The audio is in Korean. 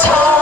참